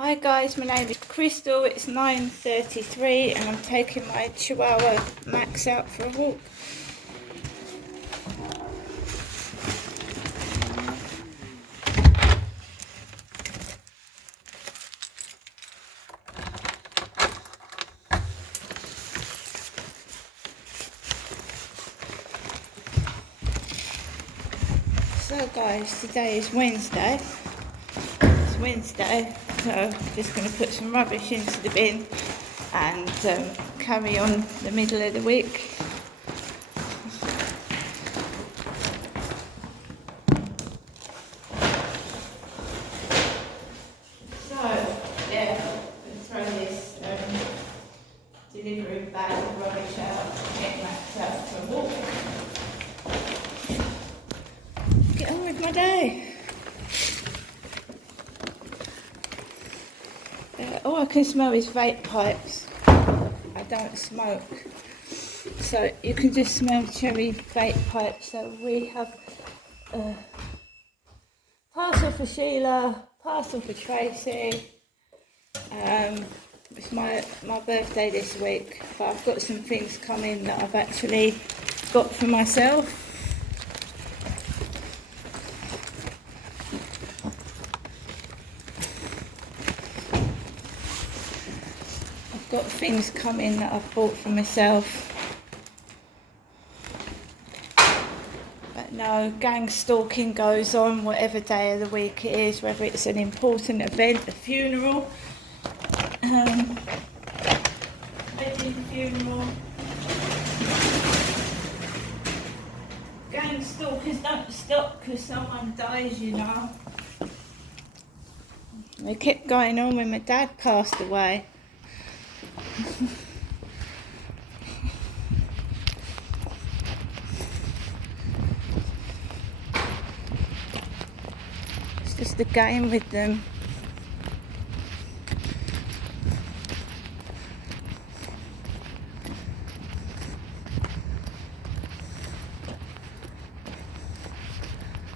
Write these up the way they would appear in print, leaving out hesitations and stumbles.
Hi guys, my name is Crystal. It's 9:33 and I'm taking my Chihuahua Max out for a walk. So guys, today is Wednesday. It's Wednesday, so I'm just going to put some rubbish into the bin and carry on the middle of the week. So, yeah, I'm throw this delivery bag of rubbish out, get Max out for a walk. Get on with my day. All I can smell is vape pipes. I don't smoke, so you can just smell cherry vape pipes. So we have a parcel for Sheila, parcel for Tracy. It's my birthday this week, but I've got some things coming that I've actually got for myself. Got things coming that I've bought for myself. But no, gang stalking goes on whatever day of the week it is, whether it's an important event, a funeral, wedding funeral. Gang stalkers don't stop because someone dies, you know. They kept going on when my dad passed away. It's just a game with them.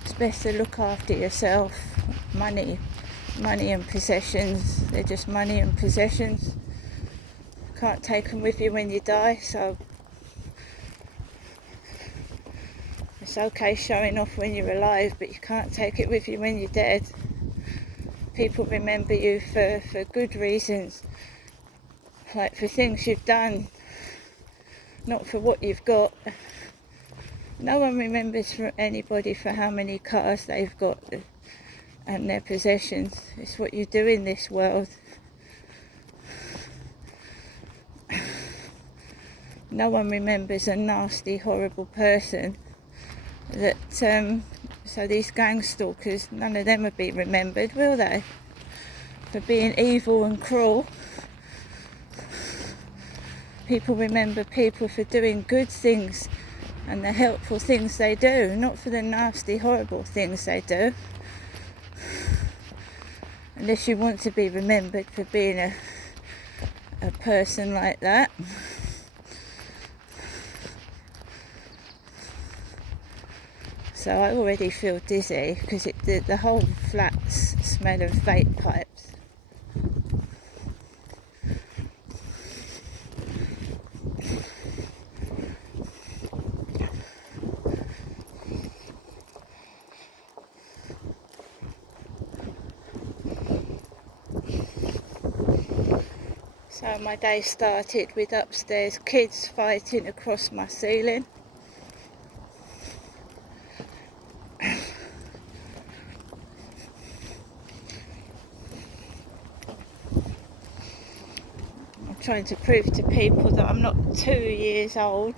It's best to look after yourself. Money and possessions, they're just money and possessions. Can't take them with you when you die, so it's okay showing off when you're alive, but you can't take it with you when you're dead. People remember you for good reasons, like for things you've done, not for what you've got. No one remembers anybody for how many cars they've got and their possessions. It's what you do in this world. No one remembers a nasty, horrible person. So these gang stalkers, none of them will be remembered, will they? For being evil and cruel. People remember people for doing good things and the helpful things they do, not for the nasty, horrible things they do. Unless you want to be remembered for being a person like that. So I already feel dizzy because the whole flat's smell of vape pipes. So my day started with upstairs kids fighting across my ceiling. Trying to prove to people that I'm not 2 years old.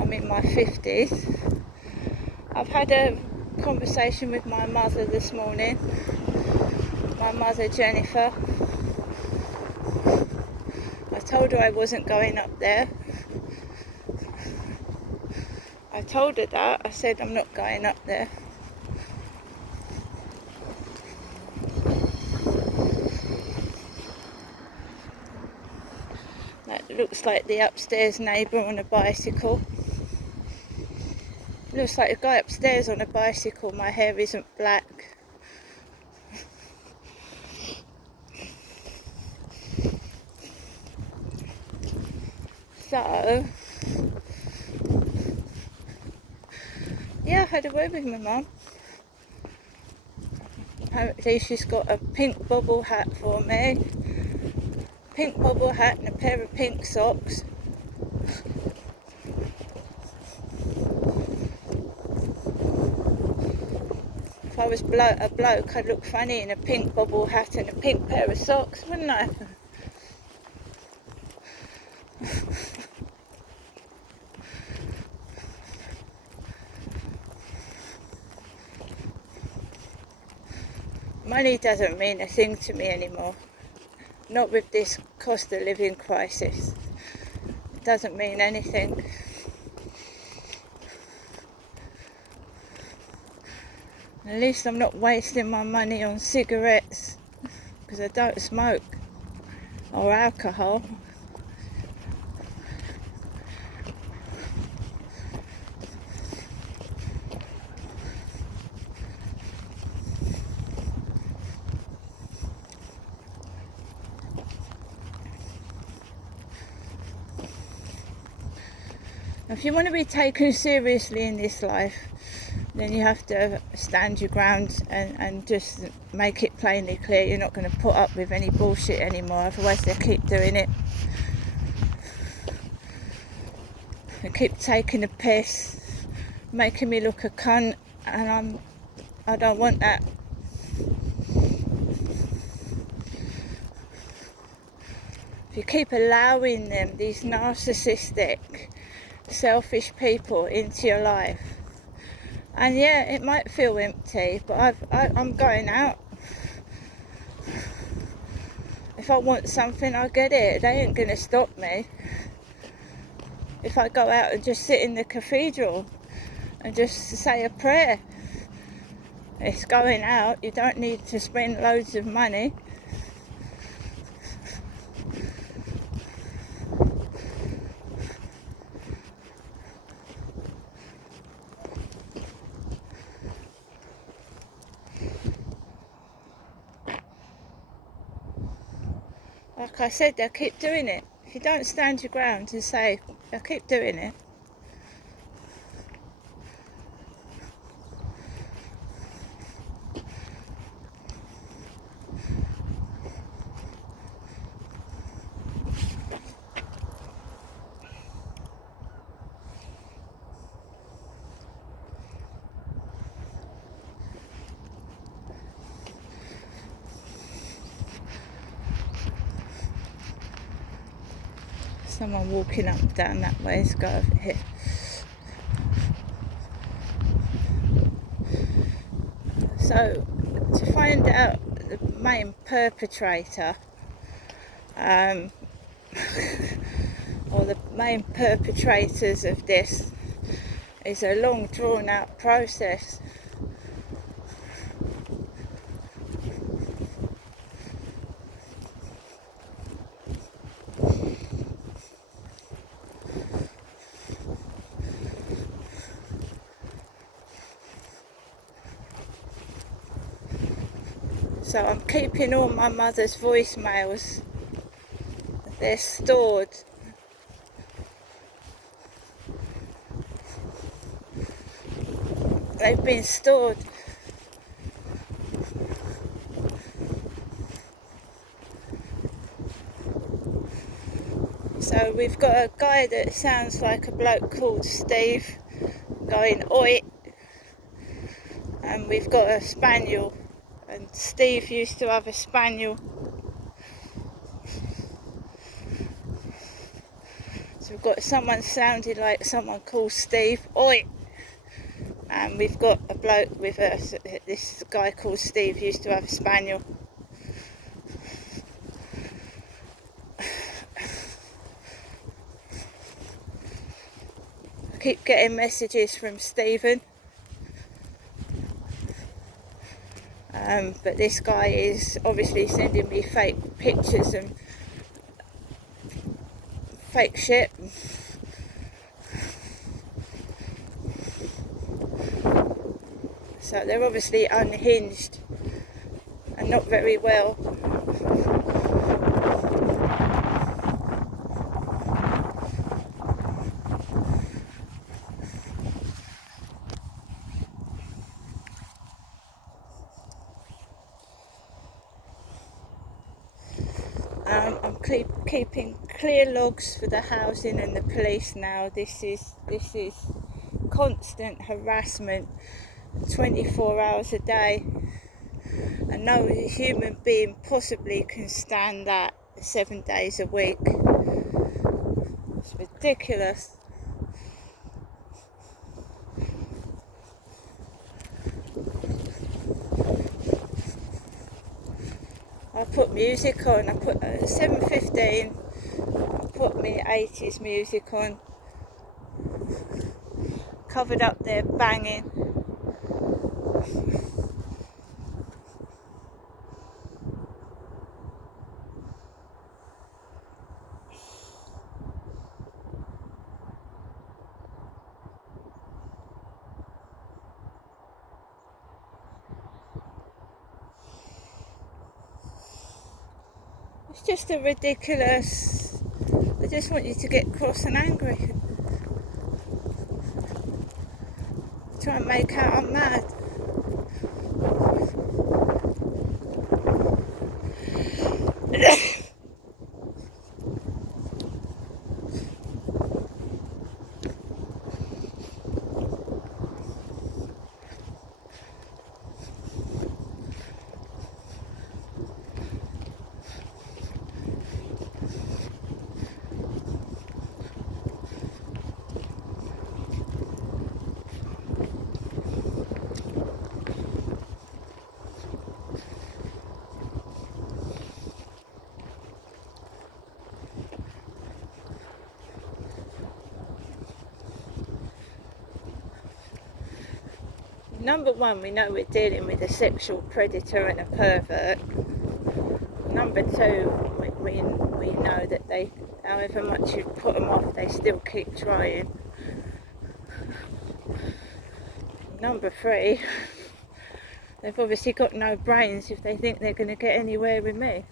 I'm in my 50s. I've had a conversation with my mother this morning. My mother, Jennifer. I told her I wasn't going up there. I told her that. I said I'm not going up there. That looks like the upstairs neighbour on a bicycle. Looks like a guy upstairs on a bicycle. My hair isn't black. So, yeah, I had a word with my mum. Apparently she's got a pink bobble hat for me. Pink bobble hat and a pair of pink socks. If I was a bloke, I'd look funny in a pink bobble hat and a pink pair of socks, wouldn't I? Money doesn't mean a thing to me anymore. Not with this cost of living crisis. It doesn't mean anything. At least I'm not wasting my money on cigarettes, because I don't smoke, or alcohol. If you want to be taken seriously in this life, then you have to stand your ground and just make it plainly clear you're not going to put up with any bullshit anymore, otherwise they'll keep doing it. They keep taking the piss, making me look a cunt, and I don't want that. If you keep allowing them, these narcissistic, selfish people into your life, and yeah, it might feel empty, but I'm going out. If I want something, I get it. They ain't gonna stop me. If I go out and just sit in the cathedral and just say a prayer, it's going out. You don't need to spend loads of money. Like I said, they'll keep doing it. If you don't stand your ground and say, they'll keep doing it. Someone walking up and down that way. Let's go over here. So, to find out the main perpetrator, or the main perpetrators of this, is a long drawn out process. So I'm keeping all my mother's voicemails. They're stored. They've been stored. So we've got a guy that sounds like a bloke called Steve going oi, and we've got a spaniel, and Steve used to have a spaniel. So we've got someone sounding like someone called Steve, oi, and we've got a bloke with us. This guy called Steve used to have a spaniel. I keep getting messages from Stephen. But this guy is obviously sending me fake pictures and fake shit. So they're obviously unhinged and not very well. I'm keeping clear logs for the housing and the police now. This is constant harassment, 24 hours a day, and no human being possibly can stand that 7 days a week. It's ridiculous. I put music on. I put 7:15. I put my 80s music on. Covered up there banging. It's just a ridiculous. I just want you to get cross and angry. Try and make out I'm mad. Number one, we know we're dealing with a sexual predator and a pervert. Number two, we know that they, however much you put them off, they still keep trying. Number three, they've obviously got no brains if they think they're going to get anywhere with me.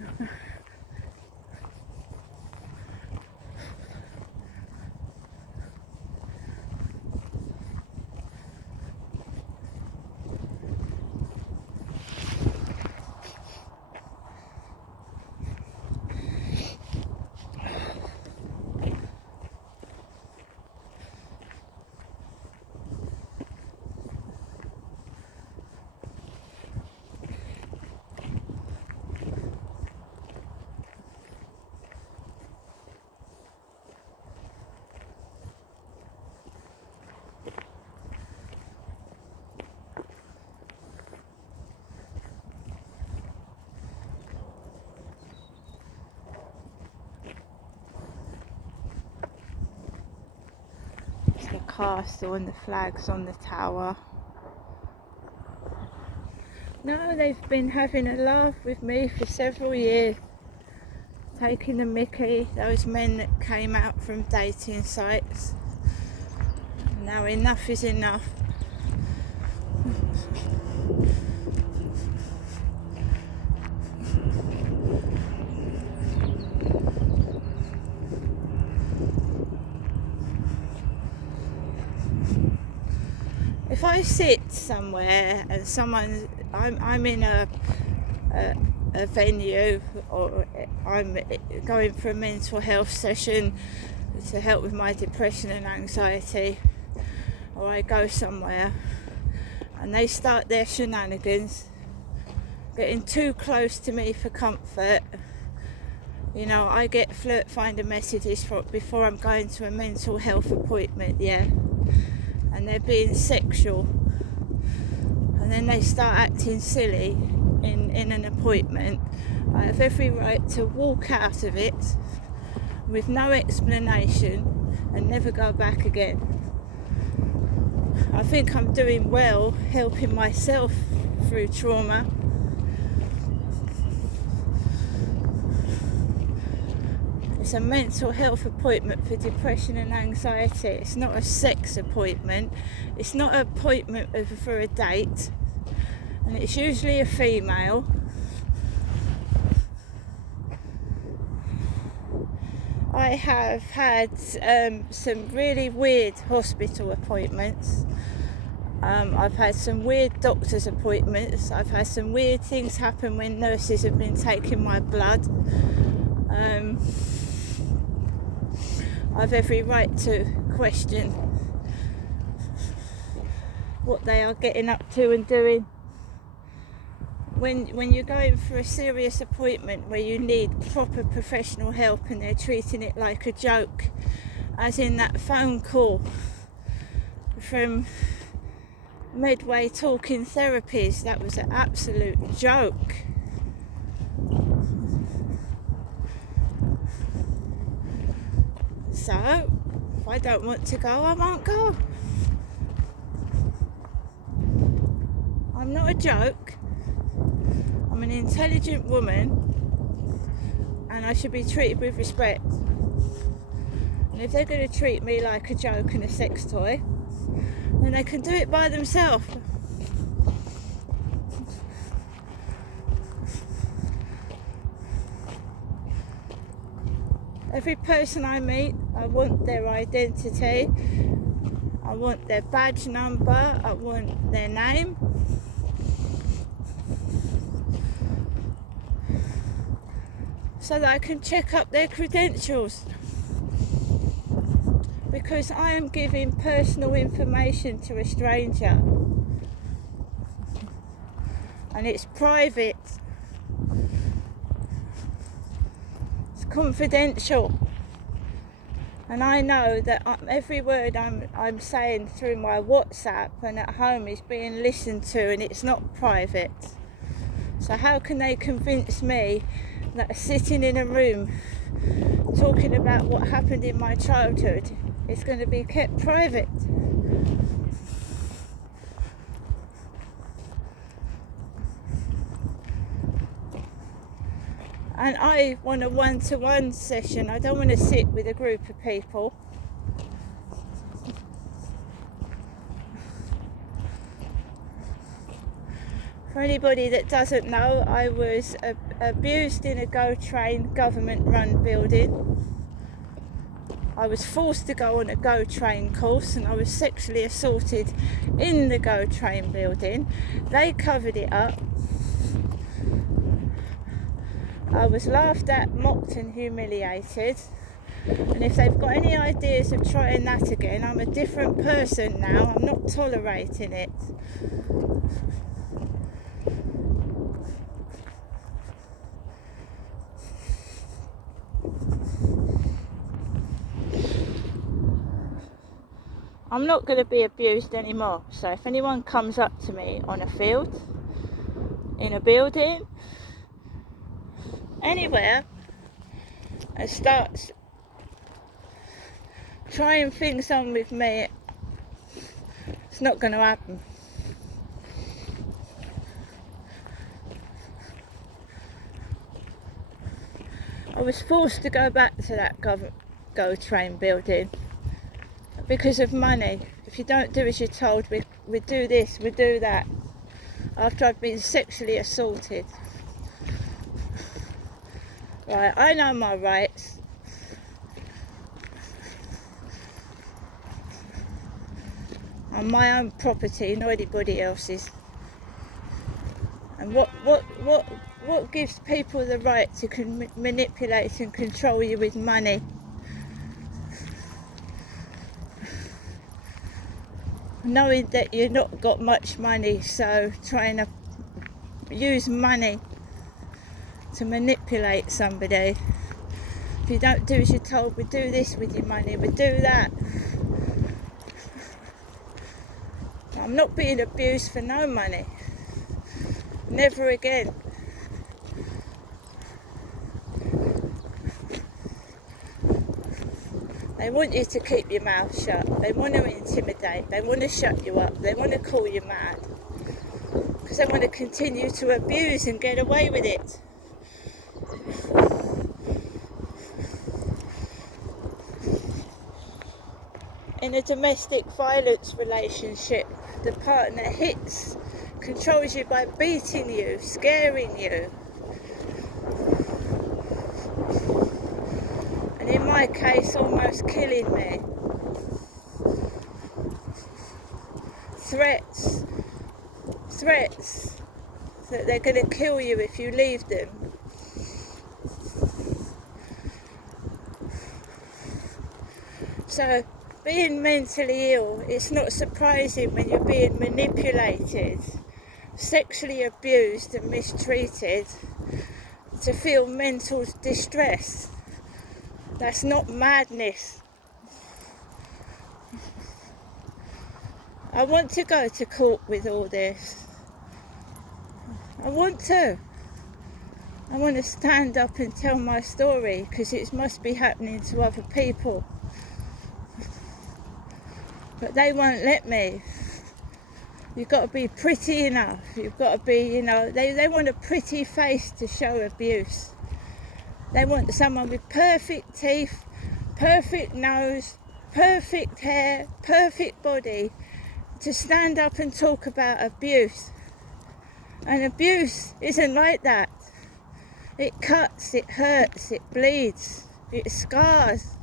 The castle and the flags on the tower. No, they've been having a laugh with me for several years, taking the mickey, those men that came out from dating sites. Now enough is enough. If I sit somewhere and I'm in a venue, or I'm going for a mental health session to help with my depression and anxiety, or I go somewhere and they start their shenanigans, getting too close to me for comfort, you know, I get flirt finder messages before I'm going to a mental health appointment, yeah, and they're being sexual, and then they start acting silly in an appointment. I have every right to walk out of it with no explanation and never go back again. I think I'm doing well helping myself through trauma. It's a mental health appointment for depression and anxiety. It's not a sex appointment. It's not an appointment for a date. And it's usually a female. I have had some really weird hospital appointments. I've had some weird doctor's appointments. I've had some weird things happen when nurses have been taking my blood. I've every right to question what they are getting up to and doing. When you're going for a serious appointment where you need proper professional help and they're treating it like a joke, as in that phone call from Medway Talking Therapies, that was an absolute joke. So, if I don't want to go, I won't go. I'm not a joke. I'm an intelligent woman and I should be treated with respect. And if they're going to treat me like a joke and a sex toy, then they can do it by themselves. Every person I meet, I want their identity, I want their badge number, I want their name. So that I can check up their credentials. Because I am giving personal information to a stranger. And it's private. It's confidential. And I know that every word I'm saying through my WhatsApp and at home is being listened to, and it's not private. So how can they convince me that sitting in a room talking about what happened in my childhood is going to be kept private? And I want a one-to-one session. I don't want to sit with a group of people. For anybody that doesn't know, I was abused in a Go Train government-run building. I was forced to go on a Go Train course, and I was sexually assaulted in the Go Train building. They covered it up. I was laughed at, mocked and humiliated. And if they've got any ideas of trying that again, I'm a different person now. I'm not tolerating it. I'm not going to be abused anymore. So if anyone comes up to me on a field, in a building, anywhere, and starts trying things on with me, it's not going to happen. I was forced to go back to that Go Train building because of money. If you don't do as you're told, we do this, we do that. After I've been sexually assaulted. Right, I know my rights. On my own property, not anybody else's. And what gives people the right to manipulate and control you with money? Knowing that you've not got much money, so trying to use money to manipulate somebody. If you don't do as you're told, we do this with your money, we do that. I'm not being abused for no money. Never again. They want you to keep your mouth shut. They want to intimidate. They want to shut you up. They want to call you mad. Because they want to continue to abuse and get away with it. In a domestic violence relationship, the partner hits, controls you by beating you, scaring you. And in my case, almost killing me. Threats that they're going to kill you if you leave them. So being mentally ill, it's not surprising when you're being manipulated, sexually abused and mistreated, to feel mental distress. That's not madness. I want to go to court with all this. I want to stand up and tell my story, because it must be happening to other people. But they won't let me. You've got to be pretty enough. You've got to be, they want a pretty face to show abuse. They want someone with perfect teeth, perfect nose, perfect hair, perfect body to stand up and talk about abuse. And abuse isn't like that. It cuts, it hurts, it bleeds, it scars.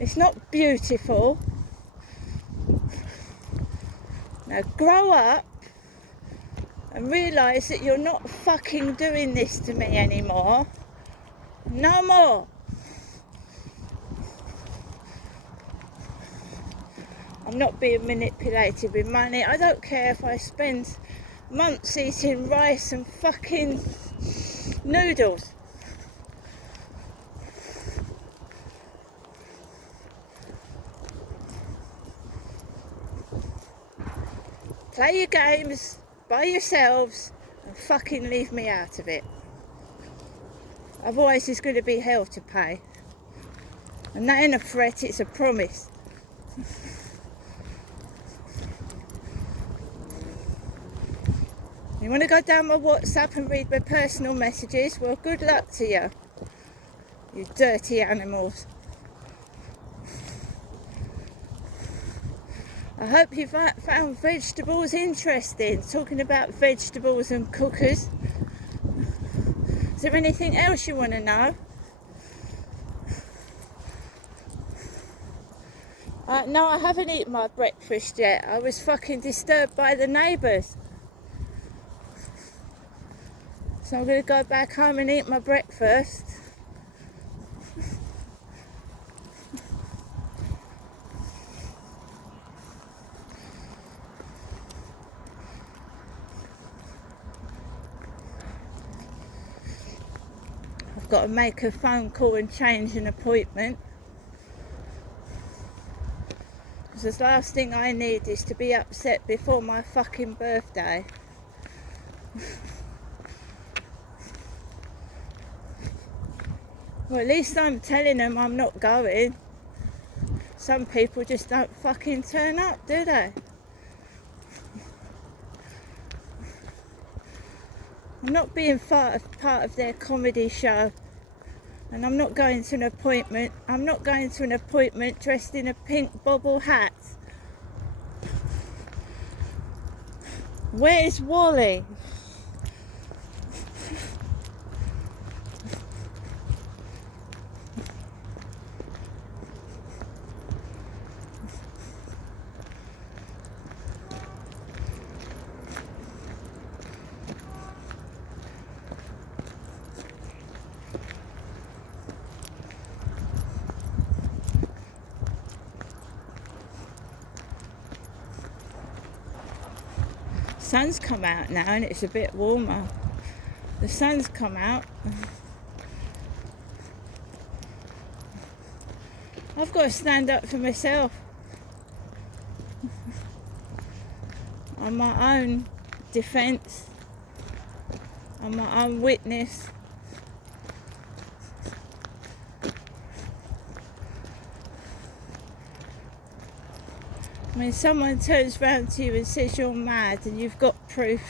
It's not beautiful. Now grow up and realise that you're not fucking doing this to me anymore. No more. I'm not being manipulated with money. I don't care if I spend months eating rice and fucking noodles. Play your games by yourselves and fucking leave me out of it. Otherwise there's going to be hell to pay. And that ain't a threat, it's a promise. You want to go down my WhatsApp and read my personal messages? Well, good luck to you, you dirty animals. I hope you found vegetables interesting, talking about vegetables and cookers. Is there anything else you want to know? No, I haven't eaten my breakfast yet. I was fucking disturbed by the neighbours. So I'm going to go back home and eat my breakfast. I've got to make a phone call and change an appointment. Because the last thing I need is to be upset before my fucking birthday. Well, at least I'm telling them I'm not going. Some people just don't fucking turn up, do they? I'm not being part of their comedy show. And I'm not going to an appointment. I'm not going to an appointment dressed in a pink bobble hat. Where's Wally? Sun's come out now and it's a bit warmer. The sun's come out. I've got to stand up for myself. On my own defence. On my own witness. When someone turns round to you and says you're mad and you've got proof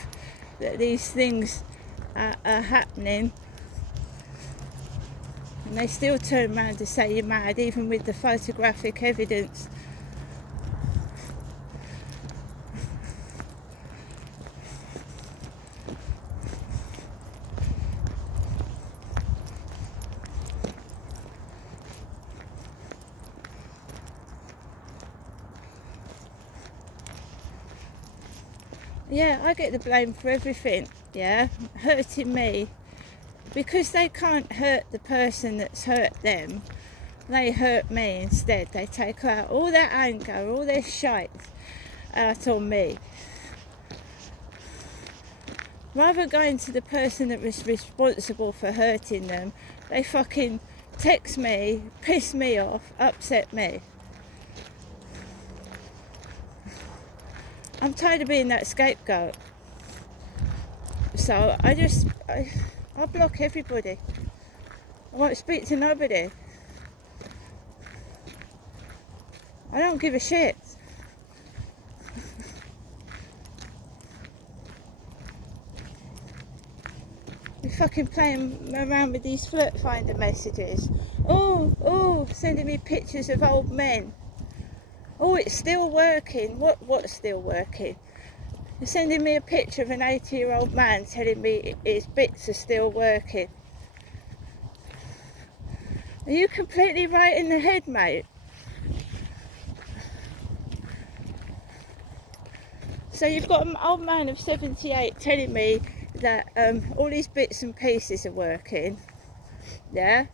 that these things are happening, and they still turn round to say you're mad, even with the photographic evidence. Yeah, I get the blame for everything, yeah, hurting me. Because they can't hurt the person that's hurt them, They hurt me instead. They take out all their anger, all their shite out on me. Rather going to the person that was responsible for hurting them, they fucking text me, piss me off, upset me. I'm tired of being that scapegoat. So I block everybody. I won't speak to nobody. I don't give a shit. You're fucking playing around with these flirt finder messages. Oh, sending me pictures of old men. Oh, it's still working. What's still working? You're sending me a picture of an 80-year-old man telling me his bits are still working. Are you completely right in the head, mate? So you've got an old man of 78 telling me that all these bits and pieces are working. Yeah?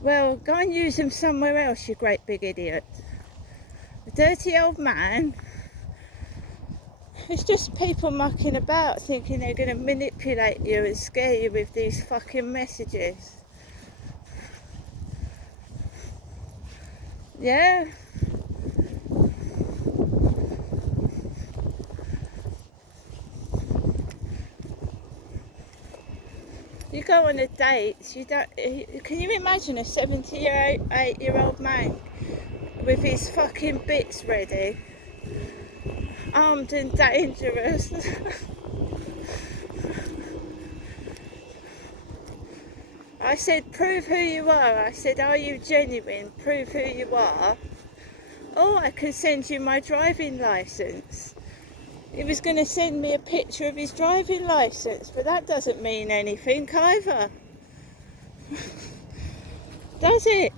Well, go and use them somewhere else, you great big idiot. A dirty old man. It's just people mucking about thinking they're going to manipulate you and scare you with these fucking messages. Yeah? You go on a date, can you imagine a 78-year-old man with his fucking bits ready, armed and dangerous? I said, prove who you are. I said, are you genuine? Prove who you are. Oh, I can send you my driving licence. He was going to send me a picture of his driving licence, but that doesn't mean anything either. Does it?